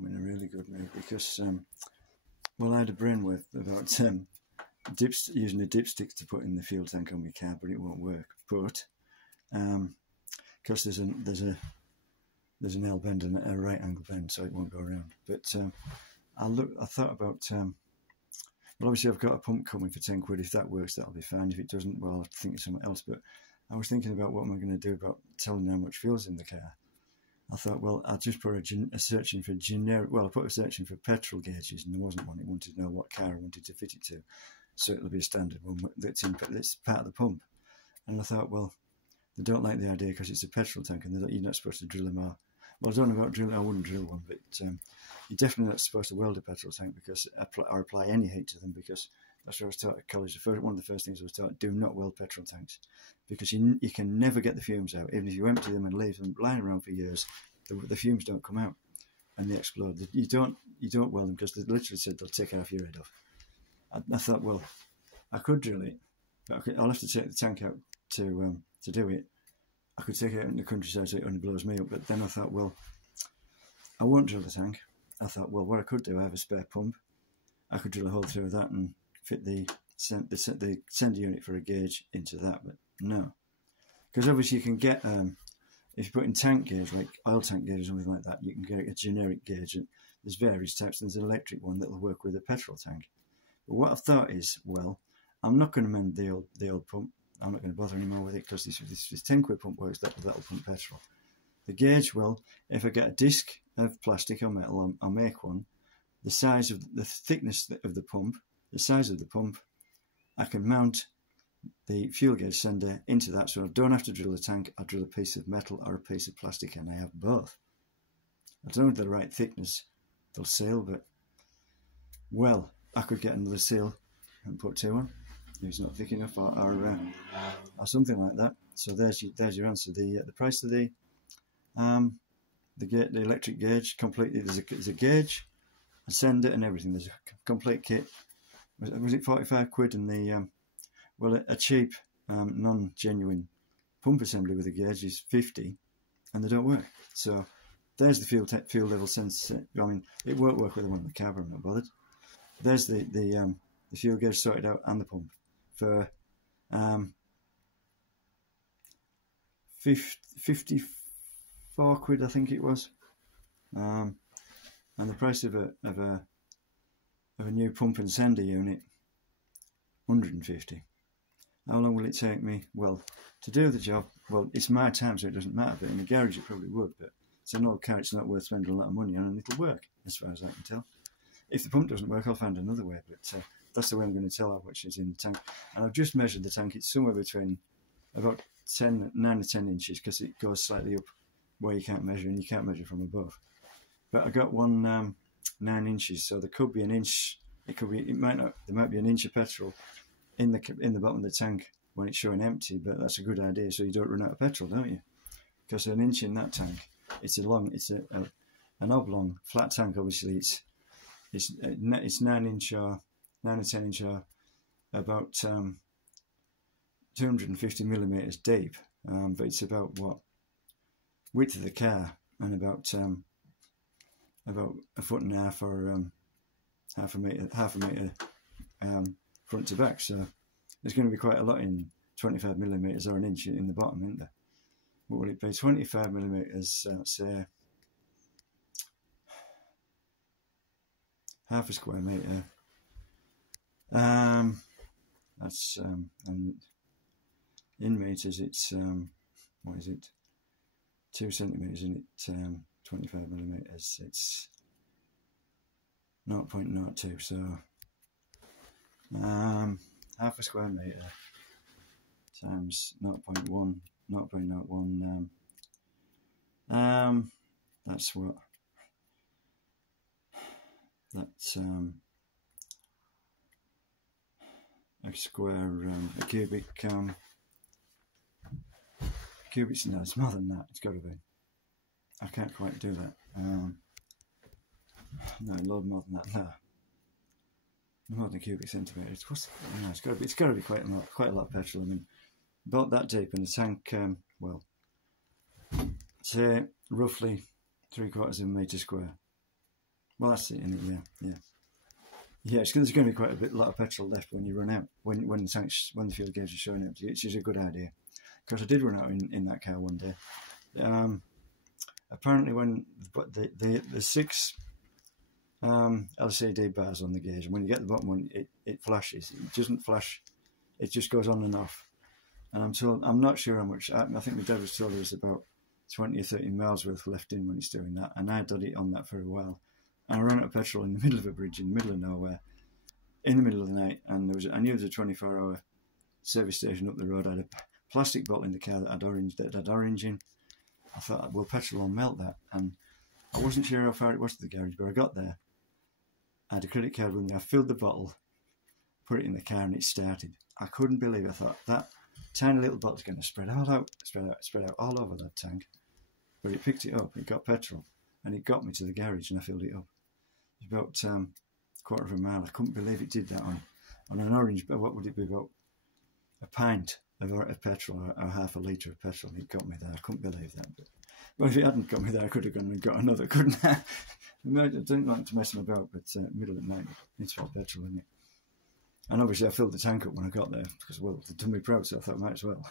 I'm in a really good mood because, well, I had a brainwave about using a dipstick to put in the fuel tank on my car, but it won't work. But because there's an L bend and a right angle bend, so it won't go around. But I thought about, well, obviously I've got a pump coming for £10. If that works, that'll be fine. If it doesn't, well, I'll think of something else. But I was thinking about what am I going to do about telling how much fuel's in the car. I thought, well, I'll just put a search in for generic. Well, I put a search in for petrol gauges, and there wasn't one. It wanted to know what car I wanted to fit it to, so it'll be a standard one that's part of the pump. And I thought, well, they don't like the idea because it's a petrol tank, and you're not supposed to drill them out. Well, I don't know about drilling. I wouldn't drill one, but you're definitely not supposed to weld a petrol tank because or apply any heat to them, because that's what I was taught at college. One of the first things I was taught: do not weld petrol tanks, because you can never get the fumes out. Even if you empty them and leave them lying around for years, the fumes don't come out and they explode. You don't weld them because they literally said they'll take half your head off. I thought, well, I could drill it, but I'll have to take the tank out to do it. I could take it out in the countryside so it only blows me up. But then I thought, well, I won't drill the tank. I thought, well, what I could do, I have a spare pump. I could drill a hole through that and fit the sender unit for a gauge into that. But no, because obviously you can get, if you put in tank gauge, like oil tank gauge or something like that, you can get a generic gauge. And there's various types. There's an electric one that will work with a petrol tank. But what I've thought is, well, I'm not going to mend the old pump. I'm not going to bother anymore with it because this £10 pump works. That'll pump petrol. The gauge, well, if I get a disc of plastic or metal, I'll make one. The size of the thickness of the pump, the size of the pump, I can mount the fuel gauge sender into that, so I don't have to drill the tank. I drill a piece of metal or a piece of plastic, and I have both. I don't know if they're the right thickness. They'll seal, but well, I could get another seal and put two on. It's not thick enough, or something like that. So there's your answer. The price of the electric gauge completely. There's a gauge, a sender, and everything. There's a complete kit. Was it £45? And the a cheap non-genuine pump assembly with a gauge is £50, and they don't work. So there's the fuel level sensor. I mean, it won't work with the one in the cab. I'm not bothered. There's the fuel gauge sorted out and the pump for £54, I think it was, and the price of a new pump and sender unit, £150. How long will it take me? Well, to do the job, well, it's my time, so it doesn't matter. But in the garage, it probably would. But it's an old car; it's not worth spending a lot of money on, and it'll work as far as I can tell. If the pump doesn't work, I'll find another way. But that's the way I'm going to tell how much is in the tank. And I've just measured the tank. It's somewhere between about 9 or 10 inches, because it goes slightly up where you can't measure, and you can't measure from above. But I got one 9 inches, so there could be an inch. It might not. There might be an inch of petrol in the bottom of the tank when it's showing empty. But that's a good idea, so you don't run out of petrol, don't you? Because an inch in that tank, it's an oblong flat tank. Obviously, it's 9 or 10 inch, or about 250 millimeters deep. But it's about what width of the car, and about a foot and a half, or half a meter front to back. So there's going to be quite a lot in 25 millimeters or an inch in the bottom, isn't there? What will it be? 25 millimeters, say half a square meter. That's and in meters, it's what is it? 2 centimeters, isn't it? 25 millimeters. It's 0.02. So half a square meter times 0.1. 0.01. That's what. That's a square, a cubic. Cubics, no, it's more than that. It's got to be. I can't quite do that. No, a lot more than that. No, more than a cubic centimetre. No, it's got to be quite a lot of petrol. I mean, about that deep in the tank. Well, say roughly 3/4 of a metre square. Well, that's it, isn't it? Yeah. There's going to be quite a lot of petrol left when you run out, when the fuel gauge is showing empty, which is a good idea. Because I did run out in that car one day. Apparently, when the 6 LCD bars on the gauge, and when you get the bottom one, it flashes. It doesn't flash; it just goes on and off. And I'm not sure how much. I think my dad was told there's about 20 or 30 miles worth left in when it's doing that, and I did it on that for a while. And I ran out of petrol in the middle of a bridge, in the middle of nowhere, in the middle of the night, and I knew there was a 24-hour service station up the road. I had a plastic bottle in the car that had orange in. I thought, well, petrol will melt that, and I wasn't sure how far it was to the garage, but I got there. I had a credit card with me. I filled the bottle, put it in the car, and it started. I couldn't believe it. I thought, that tiny little bottle's going to spread out all over that tank. But it picked it up, it got petrol, and it got me to the garage, and I filled it up. It was about a quarter of a mile. I couldn't believe it did that on an orange, what would it be, about a pint of petrol, or half a litre of petrol. It got me there. I couldn't believe that. But if it hadn't got me there, I could have gone and got another, couldn't I? I didn't like to mess them about, but middle of the night, it's for petrol, isn't it? And obviously I filled the tank up when I got there, because, well, they'd done me proud, so I thought I might as well.